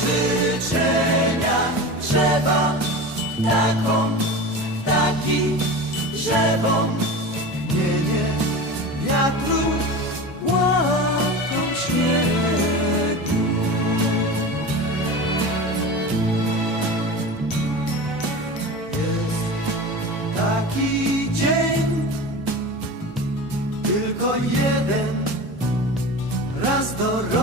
życzenia trzeba taką, taki żebą, Nie, nie, wiatru łapką śniegu. Jest taki dzień, tylko jeden raz do roku.